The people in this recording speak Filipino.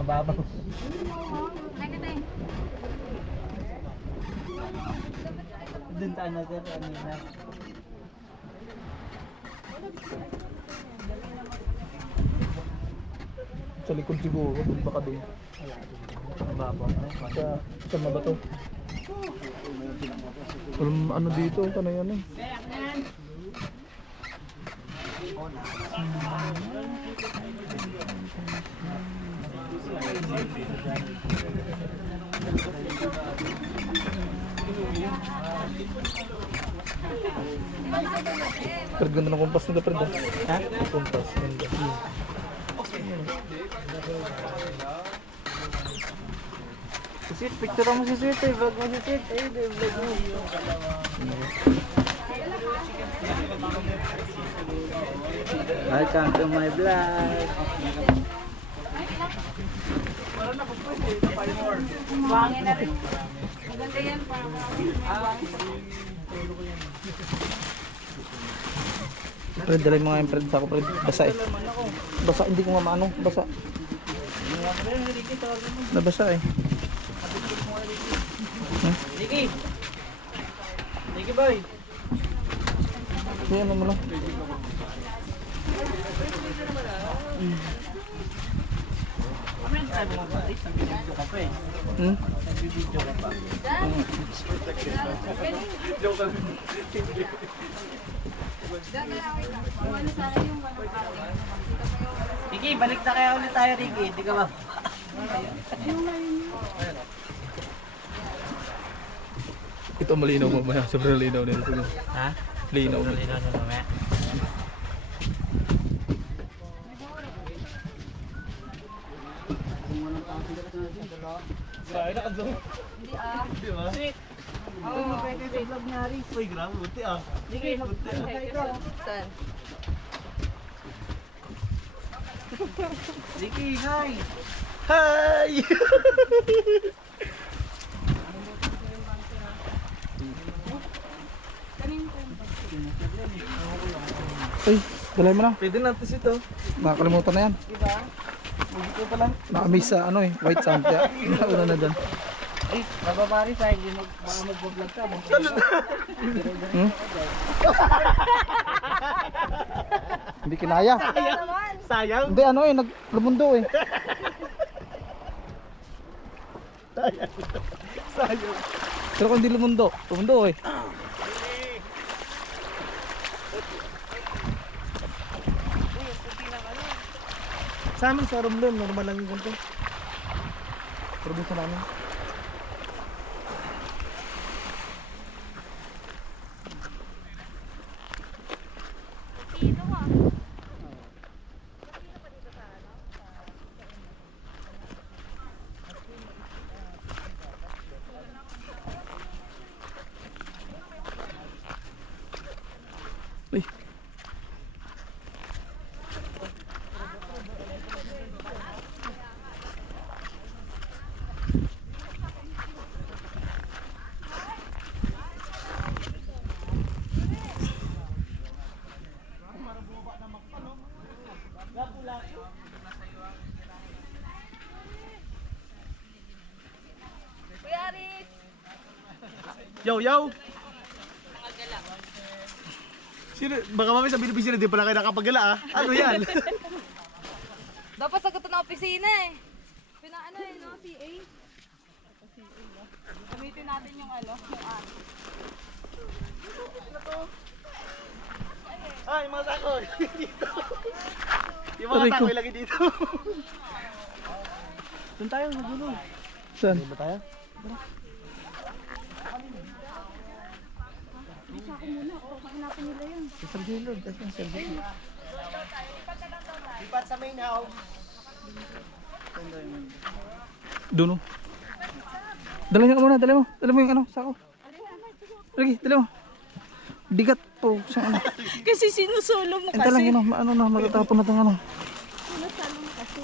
Mababaw. Dun saan na sir, ano na. Sa likod siguro, punta ka doon. Mababaw. Sa ba to? Walang ano dito, ano yan eh. Pero ganda ng kumpas nila, Fred. Ha? Kumpas, ganda. Si Sweet, picture mo si Sweet eh. Vlog mo si Sweet. Eh, vlog mo. Welcome to my vlog. Buhangin na rin. Maganda yan para Fred, dalay mga yung Fred sa ako, Fred. Basa eh. Basa, hindi ko nga maano. Basa. Nabasa eh. Niki! Niki boy! Hindi, ano mo lang. Sabi mo ba? Ay, nagbibideo ka pa eh. Hmm? Nagbibideo ka pa. Niki, balik na kaya ulit tayo, Niki. Hindi ka ba? Ito malinaw mo ba? Sobrang linaw nito. Ha? Linaw na. Linaw na mamaya. Saan na ka-zoom? Hindi ah. Di ba? Sweet! Oo, pwede sa vlog niya rin. Uy, grabe, buti ah. Niki, buti ah. Saan? Niki, hi! Hi! Ay, dalay mo na. Pwede natin ito. Nakakalimutan na yan. Diba? Hindi ko pa lang. Nakamiss sa ano eh, white sand. Kaya nauna na dyan. Ay, nababari sa hindi baka mag-vlog ka. Hmm? Hindi kinaya. Sayang. Hindi ano eh, naglumundo eh. Sayang. Pero kung hindi lumundo eh. Sa amin sa Romblon, normal lang yung ganito. Probinsya namin. Uy. Kuya Aris! Yo, yo! Sino, baka mami sabihin ng pisina, di pala kayo nakapagala ah. Ano yan? Dapat sagutan ng opisina eh. Pinaano eh, no? CA. Gamitin natin yung ano, yung app. Ah, yung mga sako. Dito. Yung mga Aray ko. sako ilagay dito. Doon tayo, sa dulo. Saan? Ba tayo? Sa gilid. Sa gilid. Lipat sa main house. Doon oh. Dala niyo muna, dala mo. Dala mo yung ano, sako. Lagi, dala mo. Bigat po sa ano. Kasi sinusulo mo Enta lang yun, ano na, matatapon na itong ano. Sinusulo mo kasi.